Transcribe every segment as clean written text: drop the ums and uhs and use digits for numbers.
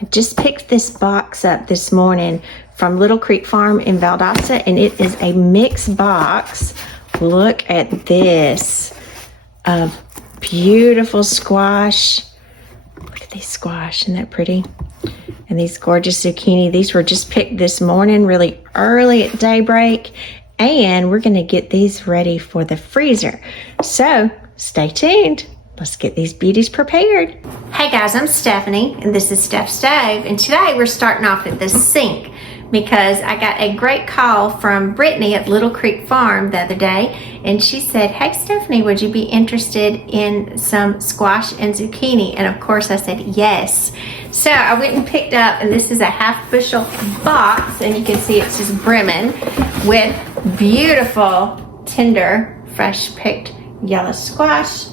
I just picked this box up this morning from Little Creek Farm in Valdosta, and it is a mixed box. Look at this. Beautiful squash. Look at these squash, isn't that pretty? And these gorgeous zucchini. These were just picked this morning, really early at daybreak. And we're gonna get these ready for the freezer. So stay tuned. Let's get these beauties prepared. Hey guys, I'm Stephanie, and this is Steph Stove. And today we're starting off at the sink because I got a great call from Brittany at Little Creek Farm the other day, and she said, hey Stephanie, would you be interested in some squash and zucchini? And of course I said yes. So I went and picked up, and this is a half bushel box, and you can see it's just brimming with beautiful, tender, fresh picked yellow squash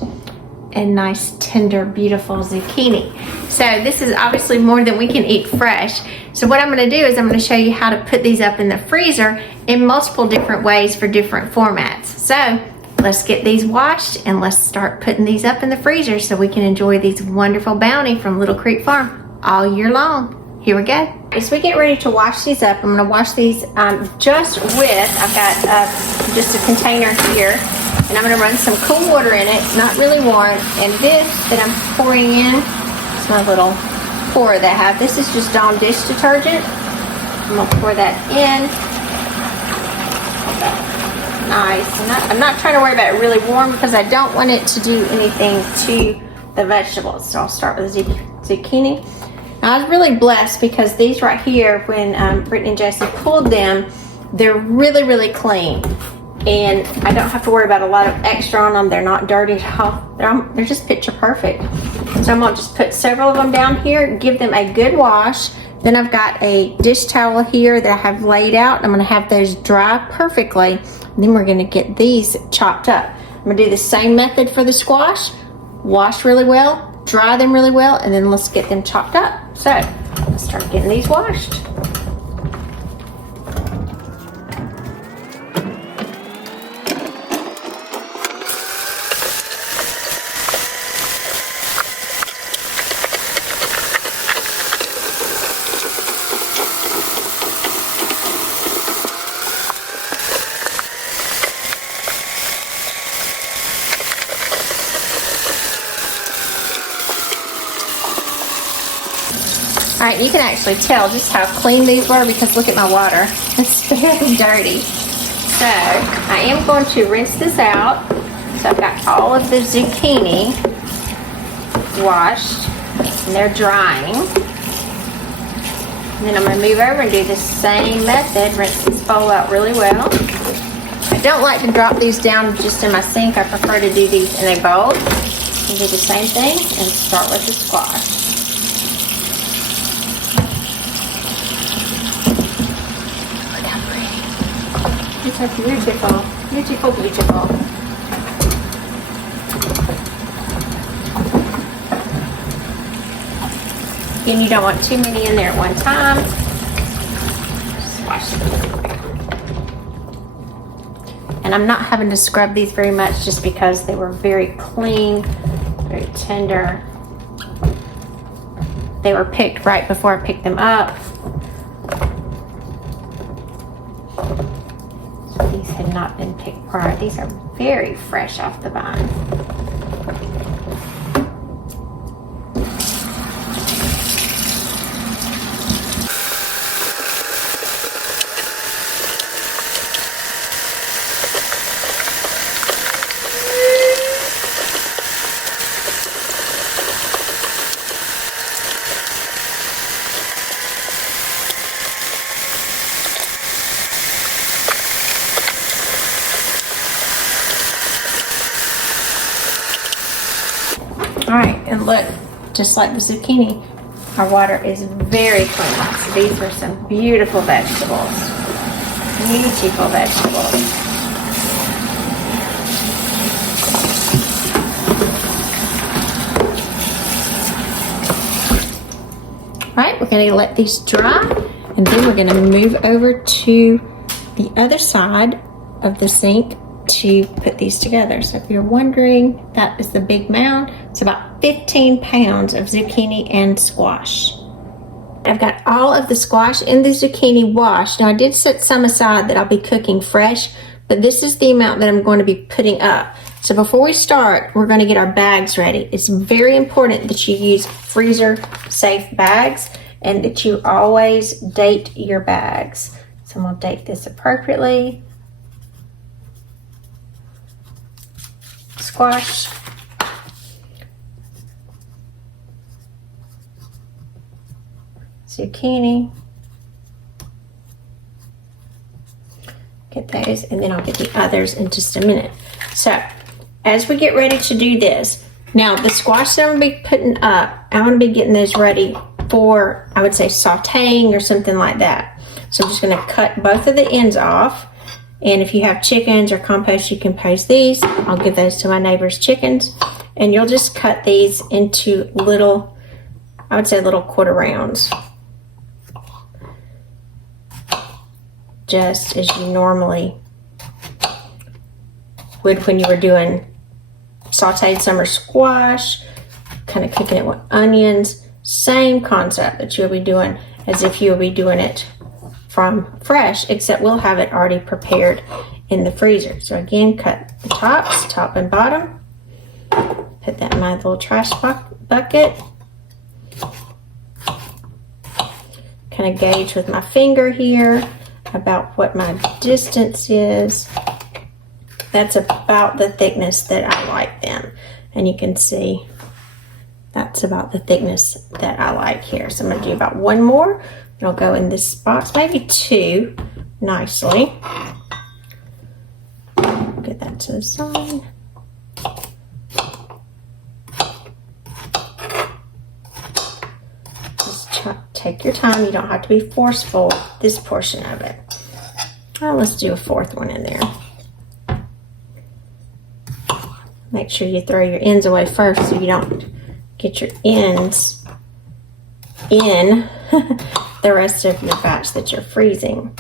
and nice, tender, beautiful zucchini. So this is obviously more than we can eat fresh. So what I'm gonna do is I'm gonna show you how to put these up in the freezer in multiple different ways for different formats. So let's get these washed and let's start putting these up in the freezer so we can enjoy these wonderful bounty from Little Creek Farm all year long. Here we go. As we get ready to wash these up, I'm gonna wash these just with, I've got just a container here, and I'm gonna run some cool water in it, not really warm. And this that I'm pouring in, it's my little pour that I have. This is just Dawn dish detergent. I'm gonna pour that in. Nice. I'm not trying to worry about it really warm because I don't want it to do anything to the vegetables. So I'll start with the zucchini. Now, I was really blessed because these right here, when Brittany and Jesse pulled them, they're really, really clean. And I don't have to worry about a lot of extra on them. They're not dirty at all. They're just picture perfect. So I'm gonna just put several of them down here, give them a good wash. Then I've got a dish towel here that I have laid out. I'm gonna have those dry perfectly. And then we're gonna get these chopped up. I'm gonna do the same method for the squash. Wash really well, dry them really well, and then let's get them chopped up. So let's start getting these washed. All right, you can actually tell just how clean these were because look at my water. It's very dirty. So I am going to rinse this out. So I've got all of the zucchini washed and they're drying. And then I'm gonna move over and do the same method, rinse this bowl out really well. I don't like to drop these down just in my sink. I prefer to do these in a bowl. And do the same thing and start with the squash. These are beautiful, beautiful, beautiful. And you don't want too many in there at one time. Just wash them. And I'm not having to scrub these very much just because they were very clean, very tender. They were picked right before I picked them up. These had not been picked prior. These are very fresh off the vine. All right, and look, just like the zucchini, our water is very clean. So these are some beautiful vegetables. Beautiful vegetables. All right, we're gonna let these dry, and then we're gonna move over to the other side of the sink to put these together. So if you're wondering, that is the big mound. It's about 15 pounds of zucchini and squash. I've got all of the squash and the zucchini washed. Now I did set some aside that I'll be cooking fresh, but this is the amount that I'm going to be putting up. So before we start, we're going to get our bags ready. It's very important that you use freezer safe bags and that you always date your bags. So I'm going to date this appropriately. Squash. Zucchini. Get those, and then I'll get the others in just a minute. So as we get ready to do this, now the squash that I'm going to be putting up, I'm going to be getting those ready for, I would say, sauteing or something like that. So I'm just going to cut both of the ends off. And if you have chickens or compost, you can post these. I'll give those to my neighbor's chickens. And you'll just cut these into little, I would say little quarter rounds. Just as you normally would when you were doing sauteed summer squash, kind of cooking it with onions. Same concept that you'll be doing as if you'll be doing it from fresh, except we'll have it already prepared in the freezer. So again, cut the tops, top and bottom. Put that in my little trash bucket. Kind of gauge with my finger here about what my distance is. That's about the thickness that I like then. And you can see that's about the thickness that I like here. So I'm going to do about one more. It'll go in this box, maybe two, nicely. Get that to the side. Just take your time. You don't have to be forceful with this portion of it. Well, let's do a fourth one in there. Make sure you throw your ends away first so you don't get your ends in the rest of your batch that you're freezing.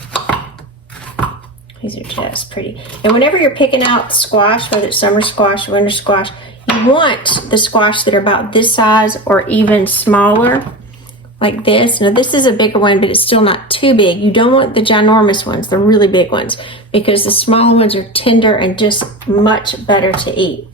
These are just pretty. And whenever you're picking out squash, whether it's summer squash or winter squash, you want the squash that are about this size or even smaller, like this. Now this is a bigger one, but it's still not too big. You don't want the ginormous ones, the really big ones, because the smaller ones are tender and just much better to eat.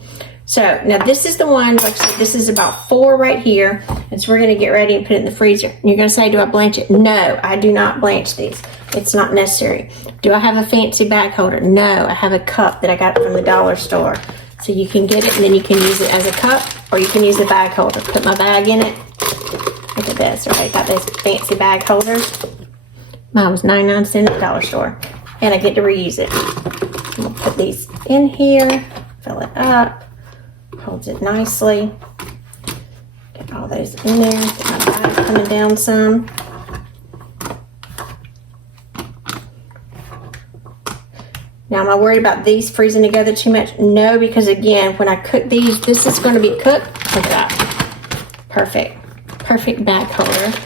So now this is the one, like I said, this is about 4 right here. And so we're going to get ready and put it in the freezer. And you're going to say, do I blanch it? No, I do not blanch these. It's not necessary. Do I have a fancy bag holder? No, I have a cup that I got from the dollar store. So you can get it and then you can use it as a cup, or you can use a bag holder. Put my bag in it. Look at this. Okay, got those fancy bag holders. Mine was 99 cents at the dollar store. And I get to reuse it. I'm going to put these in here, fill it up. Holds it nicely. Get all those in there. Get my bag coming down some. Now, am I worried about these freezing together too much? No, because again, when I cook these, this is going to be cooked. Look at that. Perfect. Perfect bag holder.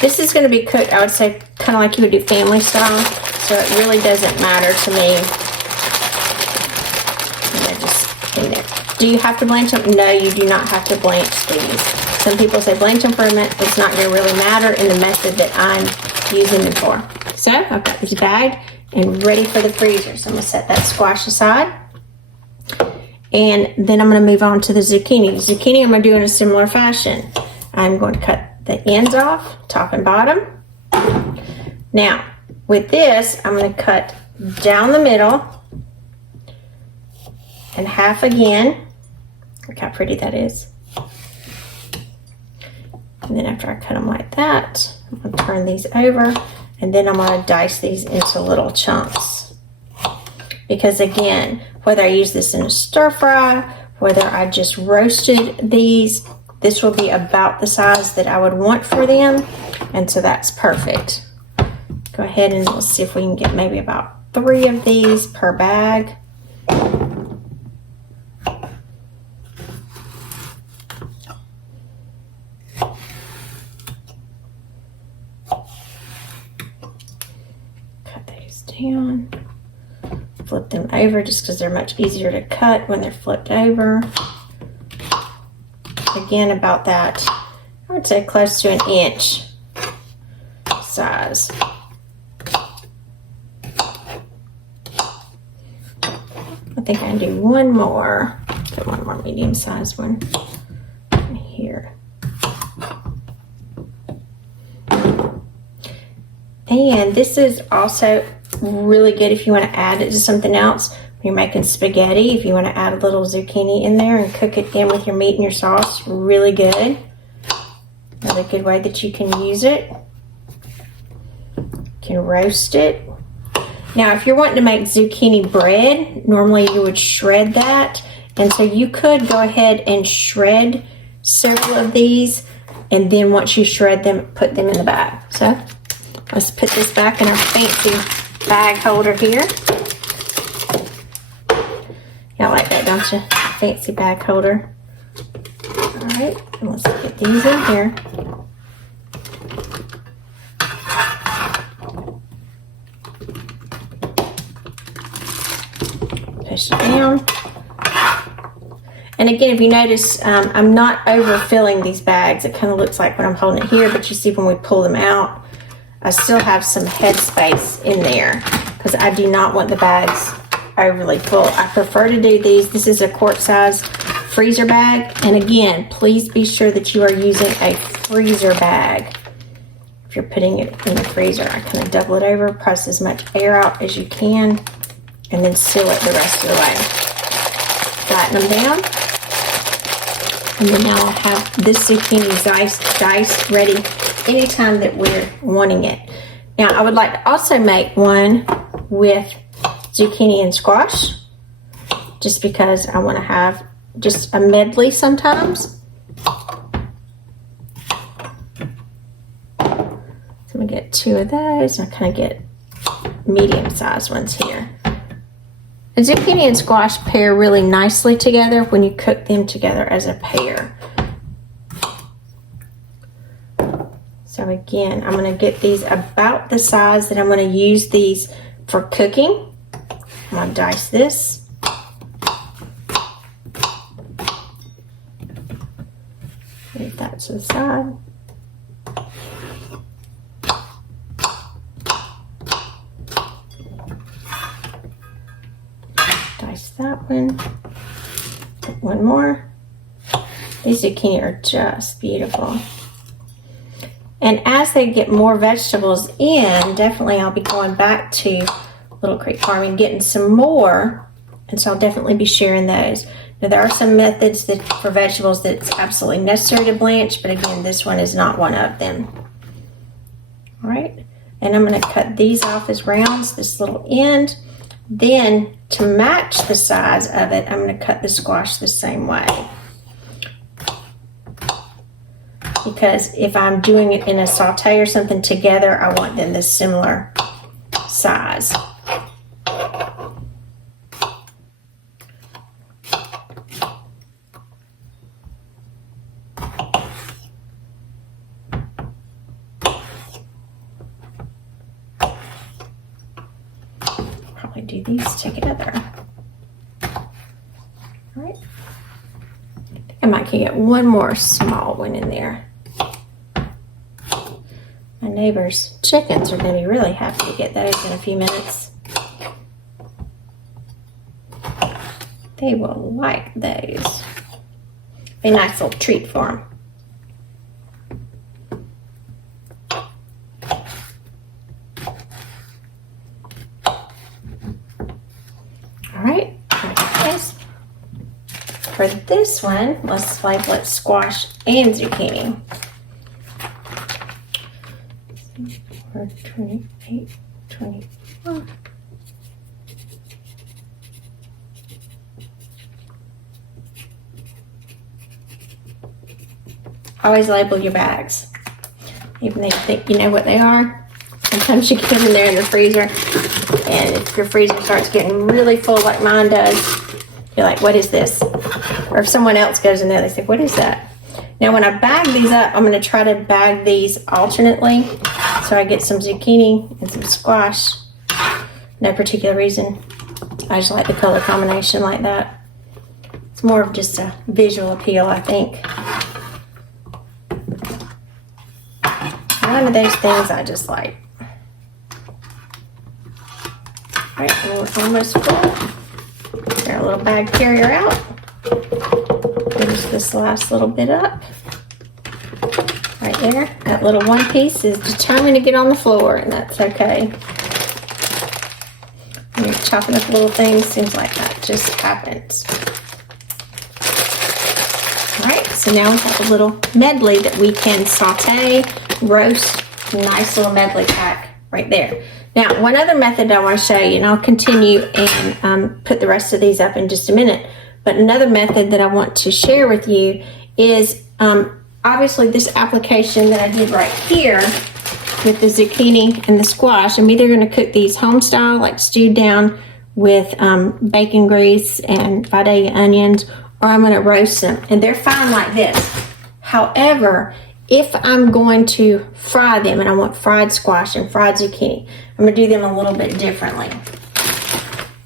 This is going to be cooked, I would say, kind of like you would do family style. So it really doesn't matter to me. Just in there. Do you have to blanch them? No, you do not have to blanch these. Some people say blanch them for a minute. It's not going to really matter in the method that I'm using them for. So I've got these bagged and ready for the freezer. So I'm going to set that squash aside. And then I'm going to move on to the zucchini. The zucchini I'm going to do in a similar fashion. I'm going to cut the ends off, top and bottom. Now, with this, I'm going to cut down the middle and half again. Look how pretty that is. And then after I cut them like that, I'm going to turn these over, and then I'm going to dice these into little chunks. Because again, whether I use this in a stir fry, whether I just roasted these, this will be about the size that I would want for them. And so that's perfect. Go ahead and let's see if we can get maybe about 3 of these per bag. Down, flip them over just because they're much easier to cut when they're flipped over. Again, about that, I would say close to 1 inch size. I think I can do one more. Put one more medium-sized one here. And this is also really good if you want to add it to something else. When you're making spaghetti, if you want to add a little zucchini in there and cook it in with your meat and your sauce, really good. Another good way that you can use it. You can roast it. Now, if you're wanting to make zucchini bread, normally you would shred that. And so you could go ahead and shred several of these, and then once you shred them, put them in the bag. So let's put this back in our fancy bag holder here. Y'all like that, don't you? Fancy bag holder. All right, and let's get these in here. Push it down. And again, if you notice, I'm not overfilling these bags. It kind of looks like when I'm holding it here, but you see when we pull them out, I still have some head space in there because I do not want the bags overly full. I prefer to do these. This is a quart size freezer bag. And again, please be sure that you are using a freezer bag. If you're putting it in the freezer, I kind of double it over, press as much air out as you can, and then seal it the rest of the way. Flatten them down. And then now I'll have this zucchini diced ready anytime that we're wanting it. Now I would like to also make one with zucchini and squash, just because I want to have just a medley sometimes. So I'm going to get 2 of those, and I kind of get medium-sized ones here. The zucchini and squash pair really nicely together when you cook them together as a pair. So again, I'm going to get these about the size that I'm going to use these for cooking. I'm going to dice this. Move that to the side. Dice that one. Put one more. These zucchini are just beautiful. And as they get more vegetables in, definitely I'll be going back to Little Creek Farming, getting some more, and so I'll definitely be sharing those. Now there are some methods that for vegetables that it's absolutely necessary to blanch, but again, this one is not one of them. All right, and I'm going to cut these off as rounds, this little end. Then to match the size of it, I'm going to cut the squash the same way. Because if I'm doing it in a saute or something together, I want them the similar size. Probably do these together. All right. I think I might get one more small one in there. My neighbor's chickens are going to be really happy to get those in a few minutes. They will like those. Be a nice little treat for them. All right, guys. For this one, let's label it squash and zucchini. 28, 24. Always label your bags, even though you think you know what they are. Sometimes you get them in there in the freezer, and if your freezer starts getting really full like mine does, you're like, what is this? Or if someone else goes in there, they say, what is that? Now when I bag these up, I'm going to try to bag these alternately, so I get some zucchini and some squash. No particular reason. I just like the color combination like that. It's more of just a visual appeal, I think. All one of those things I just like. All right, we're almost full. Get our little bag carrier out. Finish this last little bit up. Right there. That little one piece is determined to get on the floor, and that's okay. When you're chopping up little things, seems like that just happens. All right, so now we have a little medley that we can saute, roast. Nice little medley pack right there. Now, one other method I want to show you, and I'll continue and put the rest of these up in just a minute, but another method that I want to share with you is obviously this application that I did right here with the zucchini and the squash. I'm either going to cook these home style, like stewed down with bacon grease and Vidalia onions, or I'm going to roast them, and they're fine like this. However, if I'm going to fry them, and I want fried squash and fried zucchini, I'm going to do them a little bit differently.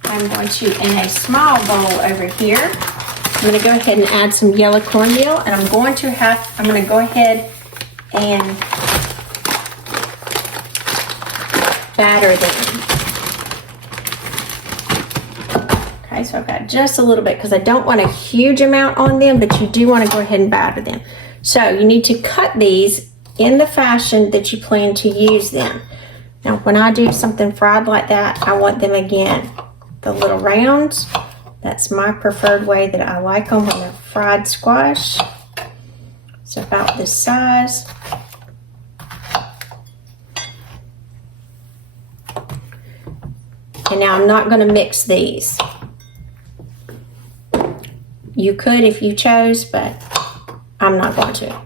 I'm going to, in a small bowl over here, I'm going to go ahead and add some yellow cornmeal, and I'm going to go ahead and batter them. Okay, so I've got just a little bit because I don't want a huge amount on them, but you do want to go ahead and batter them. So you need to cut these in the fashion that you plan to use them. Now, when I do something fried like that, I want them again, the little rounds. That's my preferred way that I like them when they're fried squash. It's about this size. And now I'm not going to mix these. You could if you chose, but I'm not going to.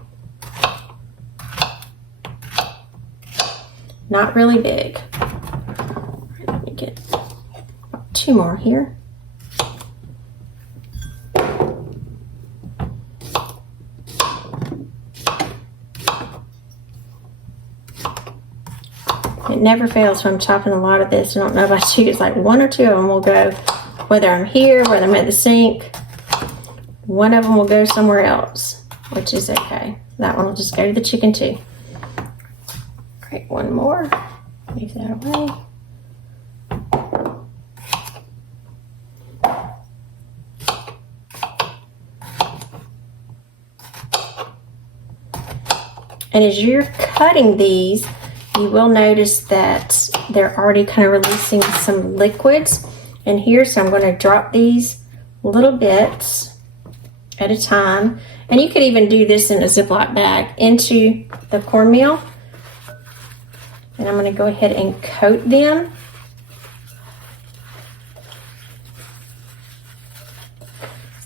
Not really big. Let me get two more here. It never fails when I'm chopping a lot of this. I don't know about you. It's like one or two of them will go, whether I'm here, whether I'm at the sink, one of them will go somewhere else, which is okay. That one will just go to the chicken too. Great, one more. Leave that away. And as you're cutting these, you will notice that they're already kind of releasing some liquids in here. So I'm going to drop these little bits at a time. And you could even do this in a Ziploc bag into the cornmeal. And I'm going to go ahead and coat them.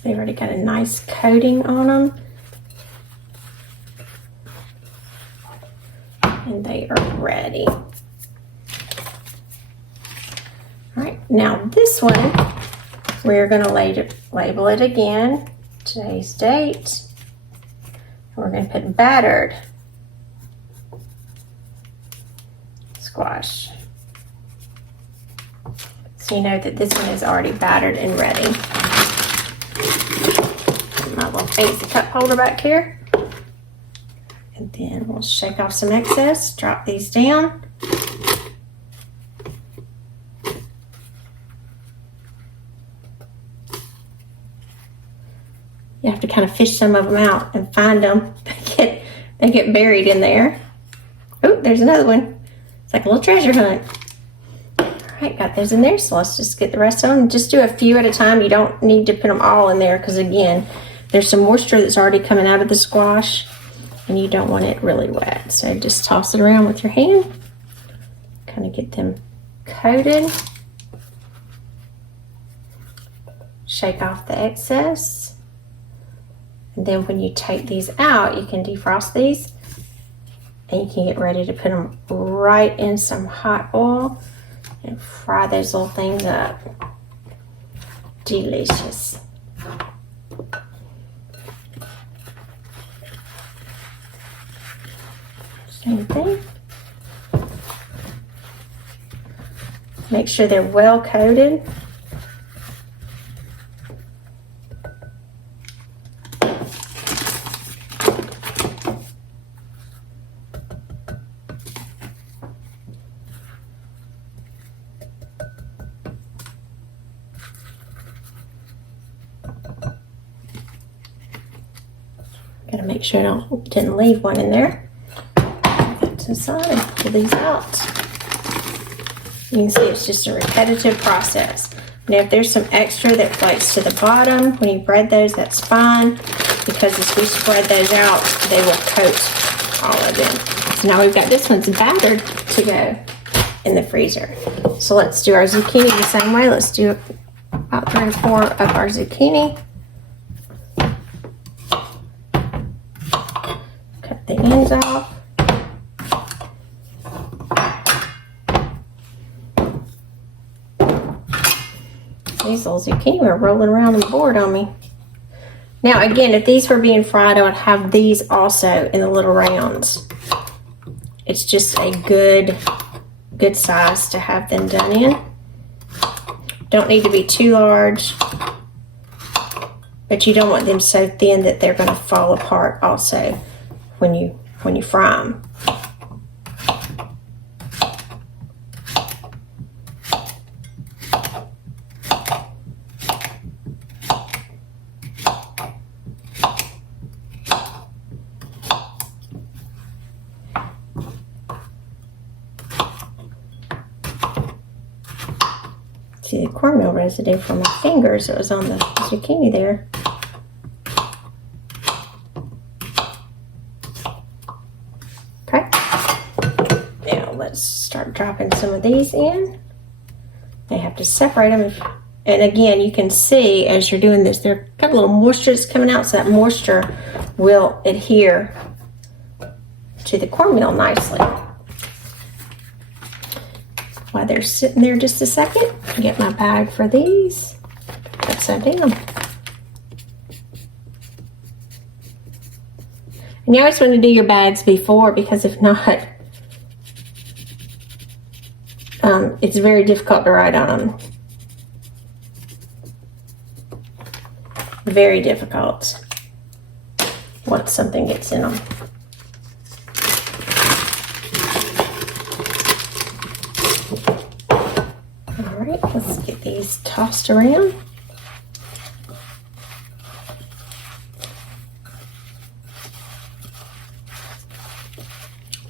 They've already got a nice coating on them. And they are ready. All right, now this one, we're going to label it again, today's date. And we're going to put battered squash. So you know that this one is already battered and ready. My little fancy cup holder back here. And then we'll shake off some excess, drop these down. You have to kind of fish some of them out and find them. They get buried in there. Oh, there's another one. It's like a little treasure hunt. All right, got those in there. So let's just get the rest of them. Just do a few at a time. You don't need to put them all in there because, again, there's some moisture that's already coming out of the squash. And you don't want it really wet. So just toss it around with your hand. Kind of get them coated. Shake off the excess. And then when you take these out, you can defrost these. And you can get ready to put them right in some hot oil and fry those little things up. Delicious. Same thing. Make sure they're well coated. Gotta make sure I didn't leave one in there. Put to the side and pull these out. You can see it's just a repetitive process. Now if there's some extra that floats to the bottom, when you bread those, that's fine, because as we spread those out, they will coat all of them. So now we've got this one's battered to go in the freezer. So let's do our zucchini the same way. Let's do about 3 or 4 of our zucchini. Cut the ends off. These little zucchini are rolling around on the board on me. Now again, if these were being fried, I would have these also in the little rounds. It's just a good size to have them done in. Don't need to be too large, but you don't want them so thin that they're going to fall apart also when you fry them. See the cornmeal residue from my fingers that was on the zucchini there. Okay. Now let's start dropping some of these in. They have to separate them. And again, you can see as you're doing this, there's a couple little moisture that's coming out, so that moisture will adhere to the cornmeal nicely. While they're sitting there just a second, get my bag for these, upside down. And you always want to do your bags before, because if not, it's very difficult to write on them. Very difficult once something gets in them. Let's get these tossed around.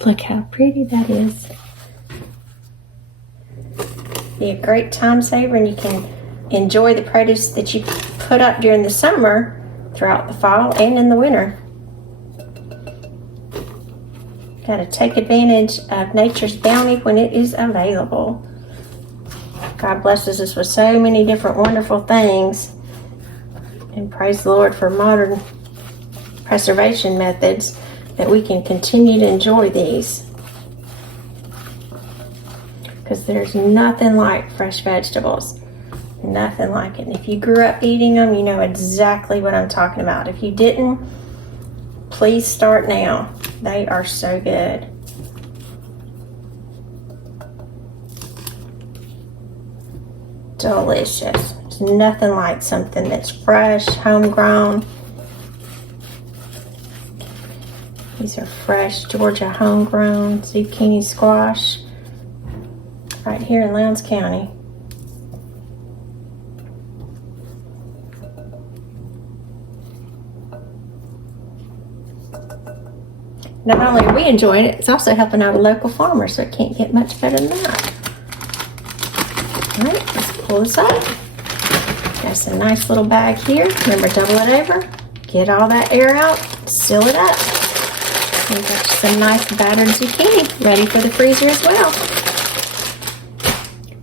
Look how pretty that is. Be a great time saver, and you can enjoy the produce that you put up during the summer throughout the fall and in the winter. Got to take advantage of nature's bounty when it is available. God blesses us with so many different wonderful things, and praise the Lord for modern preservation methods that we can continue to enjoy these, because there's nothing like fresh vegetables. Nothing like it. And if you grew up eating them, you know exactly what I'm talking about. If you didn't, please start now. They are so good. Delicious. There's nothing like something that's fresh, homegrown. These are fresh Georgia homegrown zucchini squash right here in Lowndes County. Not only are we enjoying it, it's also helping out a local farmer, so it can't get much better than that. All right, let's pull this up. Got some nice little bag here. Remember, double it over. Get all that air out. Seal it up. We've got some nice battered zucchini ready for the freezer as well.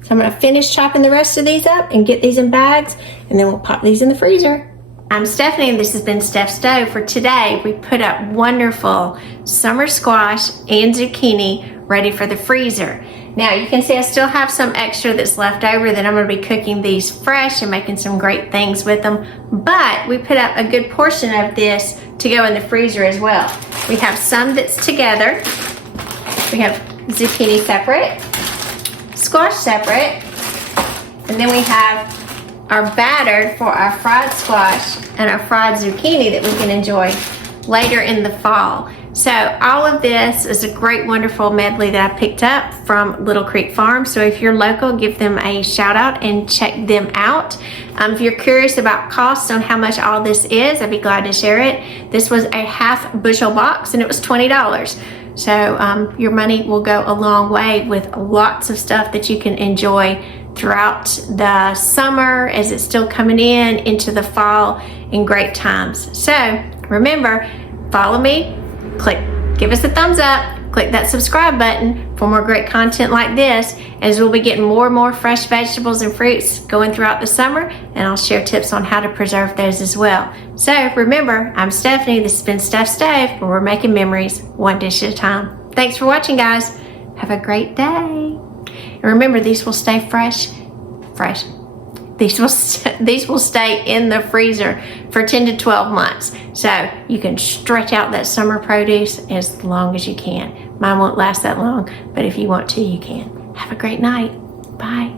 So I'm going to finish chopping the rest of these up and get these in bags, and then we'll pop these in the freezer. I'm Stephanie, and this has been Steph Stove. For today, we put up wonderful summer squash and zucchini ready for the freezer. Now you can see I still have some extra that's left over that I'm going to be cooking these fresh and making some great things with them. But we put up a good portion of this to go in the freezer as well. We have some that's together. We have zucchini separate, squash separate, and then we have our batter for our fried squash and our fried zucchini that we can enjoy later in the fall. So all of this is a great, wonderful medley that I picked up from Little Creek Farm. So if you're local, give them a shout out and check them out. If you're curious about costs on how much all this is, I'd be glad to share it. This was a half bushel box and it was $20. So your money will go a long way with lots of stuff that you can enjoy throughout the summer as it's still coming in into the fall and great times. So remember, follow me, give us a thumbs up, click that subscribe button for more great content like this, as we'll be getting more and more fresh vegetables and fruits going throughout the summer, and I'll share tips on how to preserve those as well. So remember, I'm Stephanie, this has been Steph Stave, where we're making memories one dish at a time. Thanks for watching, guys. Have a great day. And remember, these will stay fresh. These will stay in the freezer for 10 to 12 months. So you can stretch out that summer produce as long as you can. Mine won't last that long, but if you want to, you can. Have a great night. Bye.